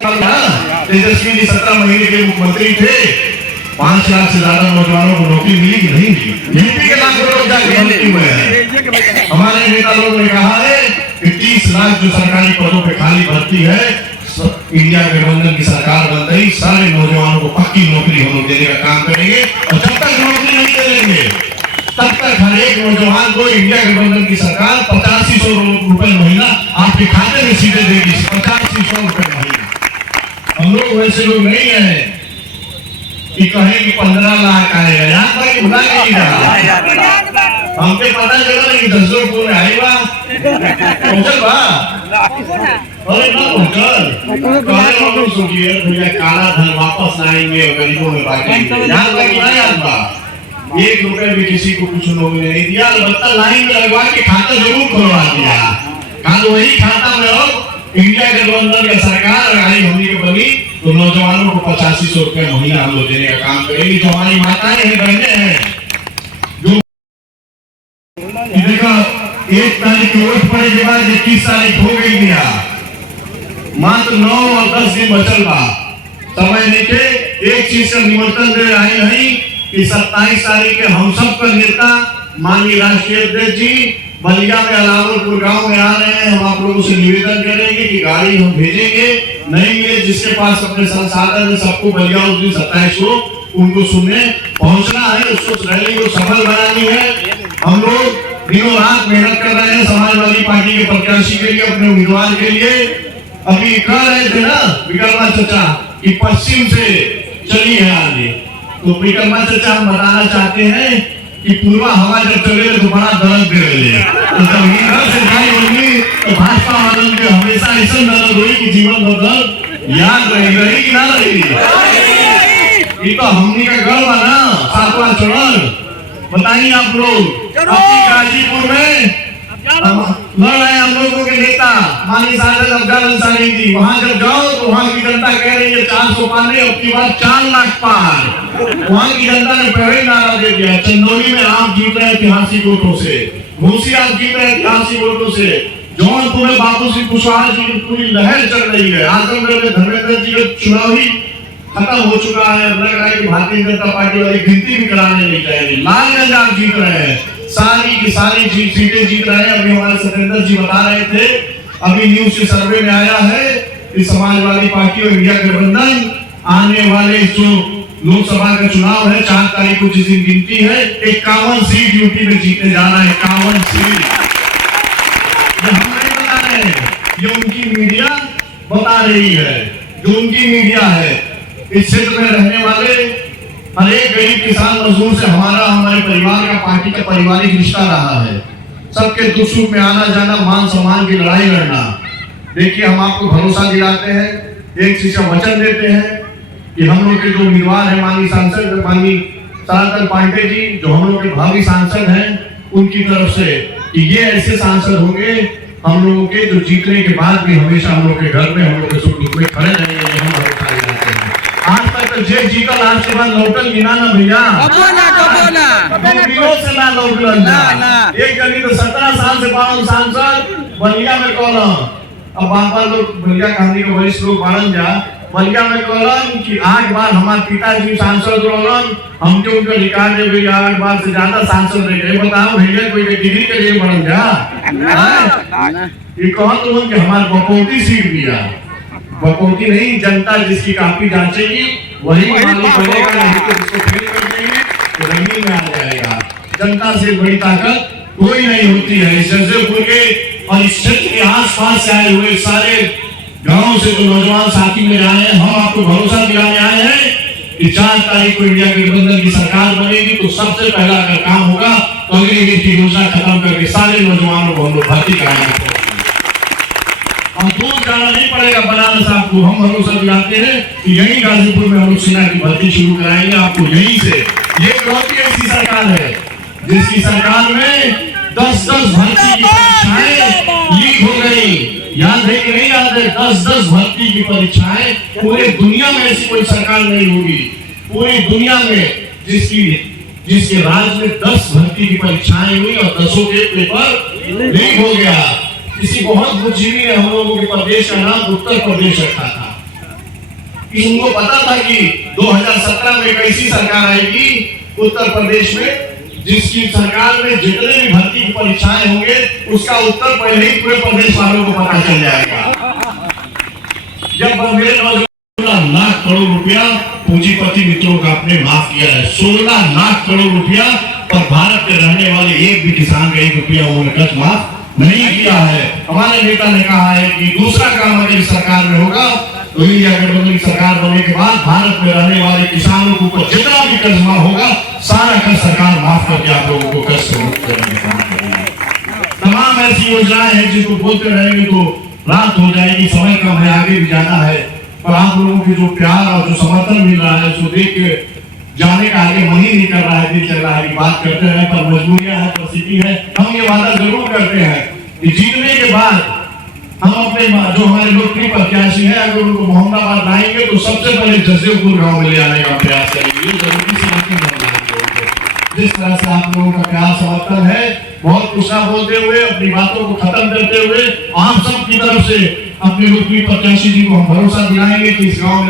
तेजस्वी जी 17 महीने के मुख्यमंत्री थे, 5 लाख से ज्यादा नौजवानों को नौकरी मिली कि नहीं मिली? यूपी के लाखों लोग जाके मंत्री हुए हैं। हमारे नेता लोगों ने कहा है कि 30 लाख जो सरकारी पदों पे खाली भर्ती है, इंडिया गठबंधन की सरकार बन गई, सारे नौजवानों को पक्की नौकरी हम लोग देने का काम करेंगे। और जब तक नौकरी नहीं देंगे तब तक हर एक नौजवान को इंडिया गठबंधन की सरकार 8500 रुपए महीना आपके खाते में सीधे देगी। 8500 रुपए महीना। हम लोग वैसे लोग नहीं है कि कहें कि 15 लाख आएगा, यहाँ पर भुला नहीं रहा। हमके पता चला कि 10 लोग में आएगा पहुंचल बा, अरे ना पहुंचल कहे हम लोग सोचिए भैया काला धन वापस आएंगे और गरीबों में बांटेंगे। यहाँ तक ना याद बा, 1 रुपए भी किसी को कुछ लोगों ने नहीं दिया, अलबत्ता लाइन में लगवा के खाता जरूर खुलवा दिया। कल वही खाता में अब इंडिया गठबंधन की सरकार आई हमनी के बनी तो नौजवानों को 8500 रुपए महीना हम लोग देने का काम करेंगे। जो हमारी माताएं हैं, बहनें हैं, जो देखा 1 तारीख की वोट पड़े के बाद 21 तारीख हो गई गया, मात्र 9 और 10 दिन बचल बा। समय लेके एक चीज का निमंत्रण दे आए नहीं कि 27 तारीख के हम सब का नेता माननीय राष्ट्रीय अध्यक्ष जी बलिया में अलावलपुर गांव में आ रहे हैं। हम आप लोगों से निवेदन करेंगे कि गाड़ी हम भेजेंगे, नहीं मिले जिसके पास अपने संसाधन है सबको बलिया उस दिन 27 को उनको सुनने पहुंचना है, उसको रैली को सफल बनानी है। हम लोग दिनों रात मेहनत कर रहे हैं समाजवादी पार्टी के प्रत्याशी के लिए, अपने उम्मीदवार के लिए। अभी कह रहे थे ना विक्रमा चाचा कि पश्चिम से चली है आगे, तो विक्रमा चाचा हम बताना चाहते हैं कि पूर्वा हवा जब चले तो बड़ा दर्द दे रही है, तो जब इधर से जाए होगी तो भाजपा वालों के हमेशा ऐसा दर्द हुई कि जीवन भर याद रही कि ना रही। ये तो हमनी का गर्व है ना, 7वां चरण। बताइए आप लोग अपनी गाजीपुर में लड़ रहे हम लोगों के नेता माननीय सांसद अफजल अंसारी जी, वहां जब जाओ तो वहां की जनता कह रही है 400 पाने, अब की बार 4 लाख पार। वहां की जनता ने पहले नारा दे दिया। चंदौली में आप जीत रहे ऐतिहासिक वोटों से, घोसी आप जीत रहे ऐतिहासिक वोटों से, जौनपुर में बाबू सिंह कुशवाहा जी की पूरी लहर चल रही है, आजमगढ़ में धर्मेंद्र जी का चुनाव ही खत्म हो चुका है, लग रहा है कि भारतीय जनता पार्टी वाली गिनती भी कराने नहीं जाएगी। लालगंज आप जीत रहे हैं, सारी की सारी सीटें जीत रहे हैं। अभी हमारे सतेंद्र जी बता रहे थे, अभी न्यूज के सर्वे में आया है कि समाजवादी पार्टी और इंडिया गठबंधन आने वाले जो लोकसभा का चुनाव है 4 तारीख को जिस दिन गिनती है 51 सीट यूपी में जीतने जा रहा है। 51 सीट हम नहीं बता रहे हैं, ये उनकी मीडिया बता रही है, जो उनकी मीडिया है। इस क्षेत्र में रहने वाले हर एक गरीब किसान मजदूर से हमारे परिवार का पार्टी का पारिवारिक रिश्ता रहा है। सबके दुख सुख में आना जाना, मान सम्मान की लड़ाई लड़ना। देखिए हम आपको भरोसा दिलाते हैं, एक चीज का वचन देते हैं कि हम लोग के जो उम्मीदवार है माननीय सांसद माननीय सनातन पांडे जी, जो हम लोग के भावी सांसद हैं, उनकी तरफ से कि ये ऐसे सांसद होंगे हम लोगों के जो जीतने के बाद भी हमेशा हम लोग के घर में हम लोग के सुख दुख में खड़े रहेंगे। हम भरोसा दिलाते हैं। आज तक तो जे जीतल आज के बाद लौटल गिना ना भैया, से ना लौटल ना। एक जनी तो 17 साल से बावन सांसद बलिया में कॉलम, अब बाबा लोग बलिया कहानी के वरिष्ठ लोग बारन जा बलिया में कॉलम कि 8 बार हमारे पिताजी सांसद रोलन, हमके उनका रिकॉर्ड है भैया 8 बार से ज्यादा सांसद रह गए। बताओ भैया कोई डिग्री के लिए बढ़न जा ये कहो तो कि हमारे बकौती सीट दिया, बकौती नहीं, जनता जिसकी काफी जांचेगी वही मालिक बनेगा, नहीं तो इसको फेल कर देंगे तो जमीन में आ जाएगा। जनता से बड़ी ताकत कोई नहीं होती है। इस जैसे के और इस क्षेत्र के आसपास से आए हुए सारे गांव से जो नौजवान साथी में आए हैं, हम आपको भरोसा दिलाने आए हैं कि 4 तारीख को इंडिया गठबंधन की सरकार बनेगी तो सबसे पहला अगर काम होगा तो अग्निवीर की योजना खत्म करके सारे नौजवानों को हम लोग भर्ती कराएंगे। हम दूर जाना नहीं पड़ेगा बनारस, आपको हम भरोसा दिलाते हैं कि यही गाजीपुर में हम लोग सेना की भर्ती शुरू कराएंगे आपको यहीं से। ये बहुत ही ऐसी सरकार है जिसकी सरकार में 10-10 भर्ती की परीक्षाएं लीक हो गई। याद है कि नहीं याद है? 10-10 भर्ती की परीक्षाएं पूरे दुनिया में ऐसी कोई सरकार नहीं होगी पूरी दुनिया में जिसके राज्य में 10 भर्ती की परीक्षाएं हुई और 10 के पेपर लीक हो गया। किसी बहुत बुद्धिजीवी ने हम लोगों के प्रदेश का नाम उत्तर प्रदेश रखा था। कि उनको पता था कि 2017 में एक ऐसी सरकार आएगी उत्तर प्रदेश में जिसकी सरकार में जितने भी भर्ती की परीक्षाएं होंगे उसका उत्तर पहले ही पूरे प्रदेश वालों को पता चल जाएगा। जब मेरे 16 लाख करोड़ रुपया पूंजीपति मित्रों का आपने माफ किया है, 16 लाख करोड़ रुपया, और भारत के रहने वाले एक भी किसान का 1 रुपया उन्होंने कर्ज माफ नहीं किया है। हमारे नेता ने कहा है कि दूसरा काम अगर सरकार में होगा तो इंडिया गठबंधन की सरकार बनने के बाद भारत में रहने वाले किसानों के ऊपर जितना भी कर्ज माफ होगा सारा कर्ज सरकार माफ करके आप लोगों को कर्ज से मुक्त करने का काम करेगी। तमाम ऐसी योजनाएं हैं जिनको बोलते रहेंगे तो रात हो जाएगी, समय कम है, आगे भी जाना है, पर आप लोगों की जो प्यार और जो समर्थन मिल रहा है उसको देख के जाने का आगे मन ही नहीं कर रहा है, दिल चल रहा है कि बात करते हैं, पर मजबूरियां है, परिस्थिति है। हम ये वादा जरूर करते हैं कि जीतने के बाद हम अपने जो हमारे लोकप्रिय प्रत्याशी है अगर उनको मोहम्मदाबाद लाएंगे तो सबसे पहले जसदेवपुर गांव में ले आने का प्रयास करेंगे। जिस तरह से आप लोगों का प्यार समर्थन है, बहुत कुछ ना बोलते हुए अपनी बातों को खत्म करते हुए आप सब की तरफ से अपने लोकप्रिय प्रत्याशी जी को हम भरोसा दिलाएंगे कि इस गाँव में